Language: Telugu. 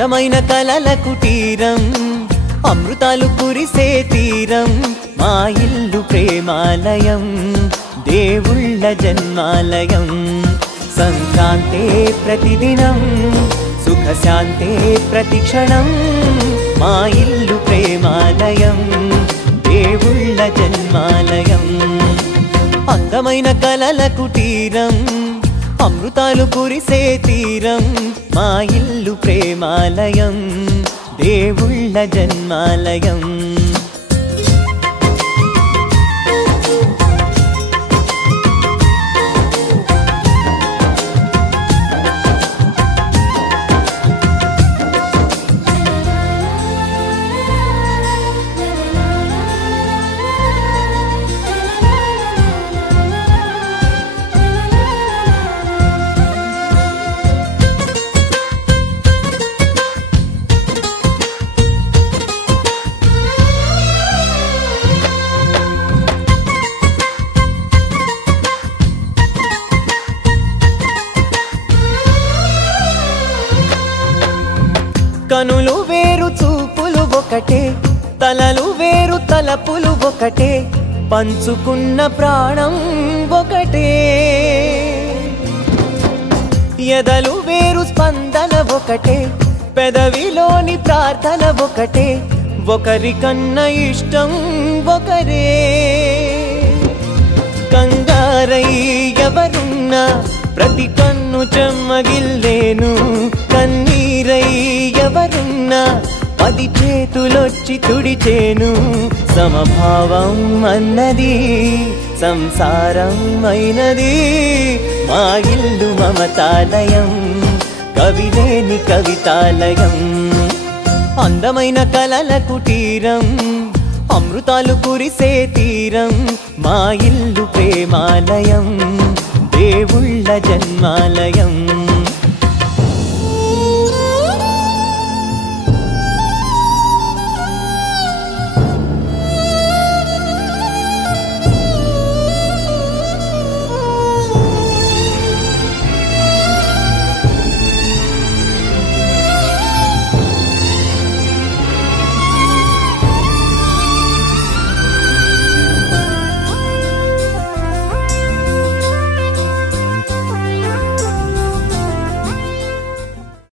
అందమైన కలల కుటీరం అమృతాలు కురిసే తీరం మా ఇల్లు ప్రేమాలయం దేవుళ్ళ జన్మాలయం సంక్రాంతే ప్రతిదినం సుఖశాంతే ప్రతిక్షణం మా ఇల్లు ప్రేమాలయం దేవుళ్ళ జన్మాలయం అందమైన కలల కుటీరం అమృతాలు కురిసే తీరం మా ఇల్లు ప్రేమాలయం దేవుళ్ళ జన్మాలయం కనులు వేరు చూపులు ఒకటే తలలు వేరు తలపులు ఒకటే పంచుకున్న ప్రాణం ఒకటే ఎదలు వేరు స్పందన ఒకటే పెదవిలోని ప్రార్థన ఒకటే ఒకరికన్నా ఇష్టం ఒకరే కంగారై ఎవరున్నా ప్రతి కన్ను చెమ్మగిల్లేను కన్నీరై ఎవరున్నా 10 చేతులొచ్చి తుడిచేను సమభావం అన్నది సంసారం అయినది మా ఇల్లు మమతాలయం కవిలేని కవితాలయం అందమైన కలల కుటీరం అమృతాలు కురిసే తీరం మా ఇల్లు ప్రేమాలయం దేవుళ్ళ జన్మాలయం